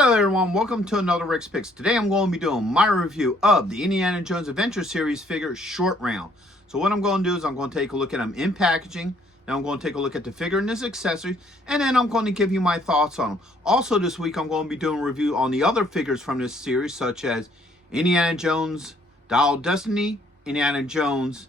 Hello everyone, welcome to another Rick's Picks. Today I'm going to be doing my review of the Indiana Jones Adventure Series figure short round. So what I'm going to do is I'm going to take a look at them in packaging, then I'm going to take a look at the figure and its accessories, and then I'm going to give you my thoughts on them. Also this week I'm going to be doing a review on the other figures from this series, such as Indiana Jones Dial of Destiny, Indiana Jones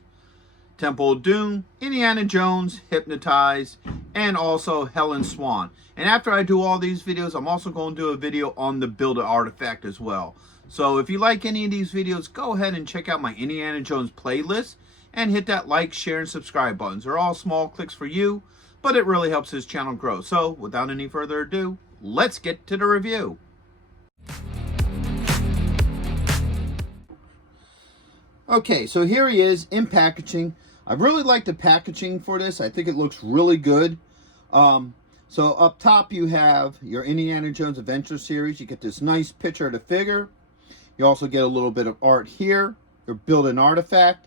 Temple of Doom, Indiana Jones Hypnotized, and also Helen Swan. And after I do all these videos, I'm also going to do a video on the Build-A Artifact as well. So if you like any of these videos, go ahead and check out my Indiana Jones playlist and hit that like, share, and subscribe buttons. They're all small clicks for you, but it really helps this channel grow. So without any further ado, let's get to the review. Okay, so here he is in packaging. I really like the packaging for this. I think it looks really good. So up top you have your Indiana Jones Adventure Series. You get this nice picture of the figure. You also get a little bit of art here. Your Build-A Artifact.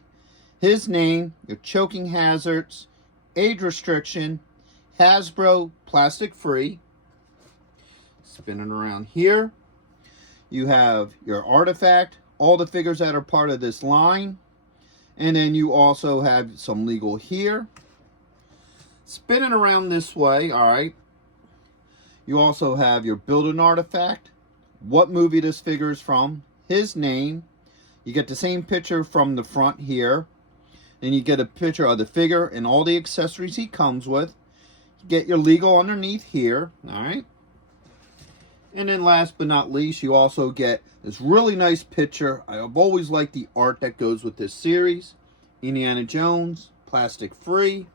His name, your choking hazards, age restriction, Hasbro, plastic free. Spinning around here. You have your artifact, all the figures that are part of this line. And then you also have some legal here. Spinning around this way, all right. You also have your Build-A Artifact, what movie this figure is from, his name. You get the same picture from the front here. Then you get a picture of the figure and all the accessories he comes with. You get your legal underneath here, all right. And then last but not least, you also get this really nice picture. I've always liked the art that goes with this series. Indiana Jones, plastic free.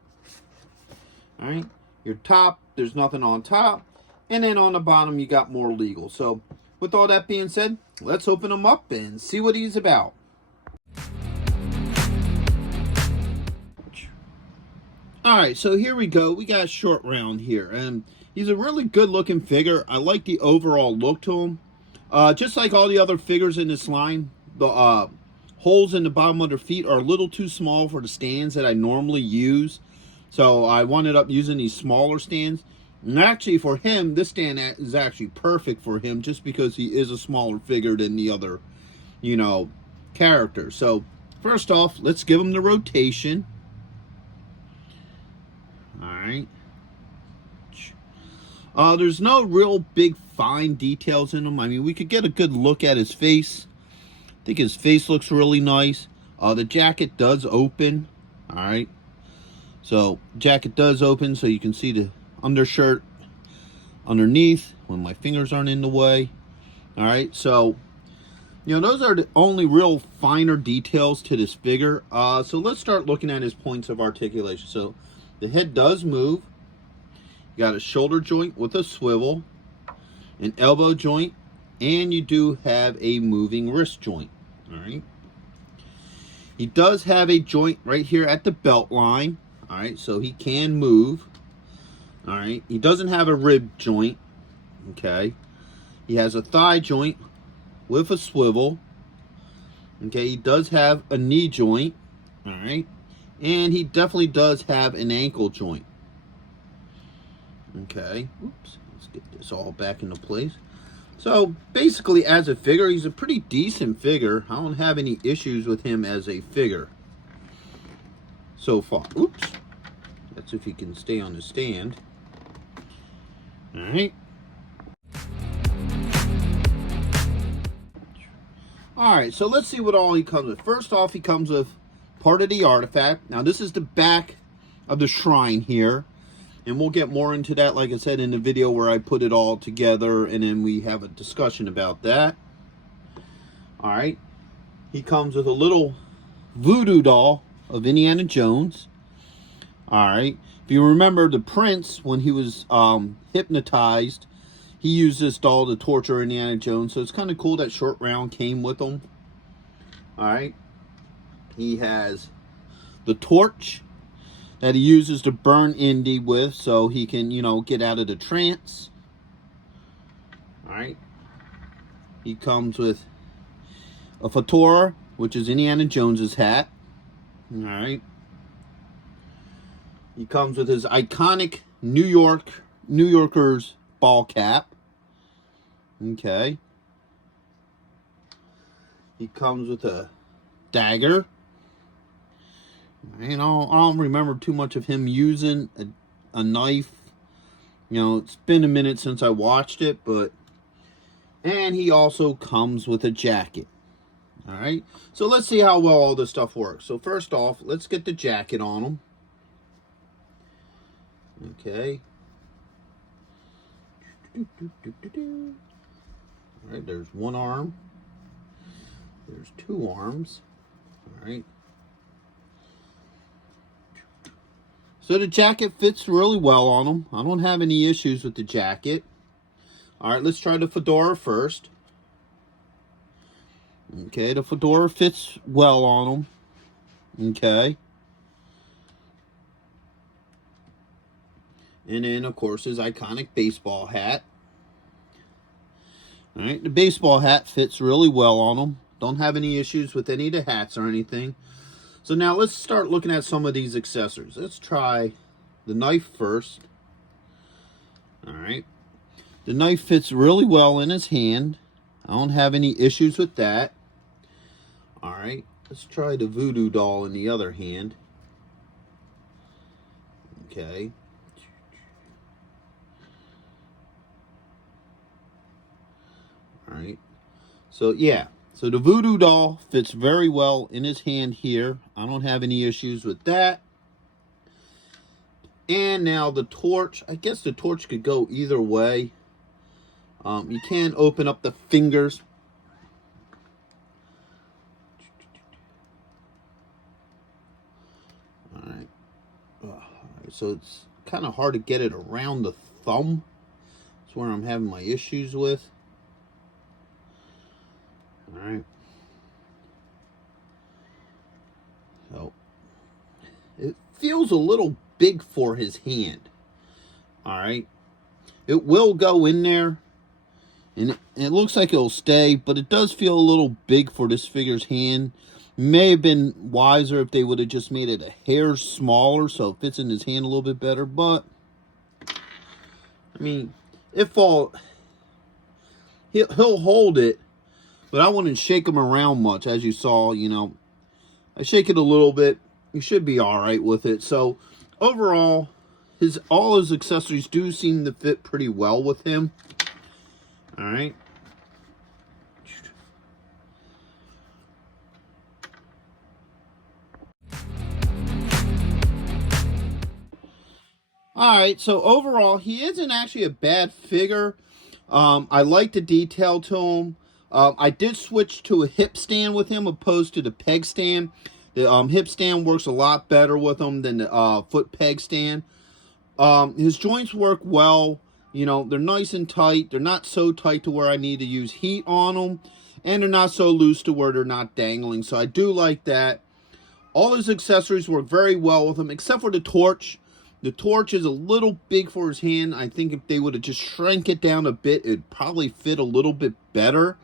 All right, your top, there's nothing on top. And then on the bottom, you got more legal. So with all that being said, let's open him up and see what he's about. All right, so here we go. We got a short round here. And he's a really good looking figure. I like the overall look to him. Just like all the other figures in this line, the holes in the bottom of their feet are a little too small for the stands that I normally use. So I wound up using these smaller stands. And actually for him, this stand is actually perfect for him just because he is a smaller figure than the other, characters. So first off, let's give him the rotation. All right. There's no real big fine details in him. I mean, we could get a good look at his face. I think his face looks really nice. The jacket does open. All right. So, jacket does open so you can see the undershirt underneath when my fingers aren't in the way. All right. So, those are the only real finer details to this figure. So, let's start looking at his points of articulation. So, the head does move. You got a shoulder joint with a swivel, an elbow joint, and you do have a moving wrist joint. All right. He does have a joint right here at the belt line. All right, so he can move. All right. He doesn't have a rib joint. Okay. He has a thigh joint with a swivel. Okay. He does have a knee joint. All right. And he definitely does have an ankle joint. Okay, oops, let's get this all back into place. So basically as a figure, he's a pretty decent figure. I don't have any issues with him as a figure so far. Oops, that's if he can stay on the stand. All right. All right, so let's see what all he comes with. First off, he comes with part of the artifact. Now this is the back of the shrine here. And we'll get more into that, like I said, in the video where I put it all together. And then we have a discussion about that. All right. He comes with a little voodoo doll of Indiana Jones. All right. If you remember the prince, when he was hypnotized, he used this doll to torture Indiana Jones. So it's kind of cool that short round came with him. All right. He has the torch that he uses to burn Indy with so he can, get out of the trance. All right. He comes with a fedora, which is Indiana Jones's hat. All right. He comes with his iconic New Yorkers ball cap. Okay. He comes with a dagger. I don't remember too much of him using a knife. You know, it's been a minute since I watched it, but... And he also comes with a jacket. Alright, so let's see how well all this stuff works. So first off, let's get the jacket on him. Okay. Alright, there's one arm. There's two arms. Alright. So the jacket fits really well on him. I don't have any issues with the jacket. Alright, let's try the fedora first. Okay, the fedora fits well on him. Okay. And then, of course, his iconic baseball hat. Alright, the baseball hat fits really well on him. Don't have any issues with any of the hats or anything. So now let's start looking at some of these accessories. Let's try the knife first. Alright. The knife fits really well in his hand. I don't have any issues with that. Alright, let's try the voodoo doll in the other hand. Okay. Alright. So, yeah. So, the voodoo doll fits very well in his hand here. I don't have any issues with that. And now the torch. I guess the torch could go either way. You can open up the fingers. Alright. So it's kind of hard to get it around the thumb. That's where I'm having my issues with. Alright. So it feels a little big for his hand. Alright. It will go in there. And it looks like it'll stay, but it does feel a little big for this figure's hand. May have been wiser if they would have just made it a hair smaller so it fits in his hand a little bit better. But, I mean, he'll hold it, but I wouldn't shake him around much. As you saw, you know, I shake it a little bit. You should be all right with it. So, overall, all his accessories do seem to fit pretty well with him. Alright. Alright, so overall, he isn't actually a bad figure. I like the detail to him. I did switch to a hip stand with him opposed to the peg stand. The hip stand works a lot better with him than the foot peg stand. His joints work well. You know, they're nice and tight. They're not so tight to where I need to use heat on them. And they're not so loose to where they're not dangling. So I do like that. All his accessories work very well with him, except for the torch. The torch is a little big for his hand. I think if they would have just shrank it down a bit, it'd probably fit a little bit better.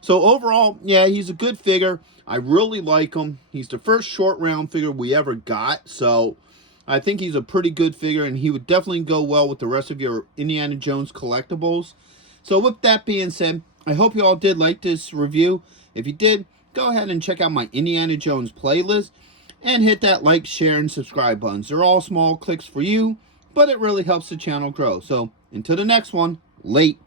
So overall, yeah, he's a good figure. I really like him. He's the first short round figure we ever got. So I think he's a pretty good figure, and he would definitely go well with the rest of your Indiana Jones collectibles. So with that being said, I hope you all did like this review. If you did, go ahead and check out my Indiana Jones playlist and hit that like, share, and subscribe buttons. They're all small clicks for you, but it really helps the channel grow. So until the next one, late.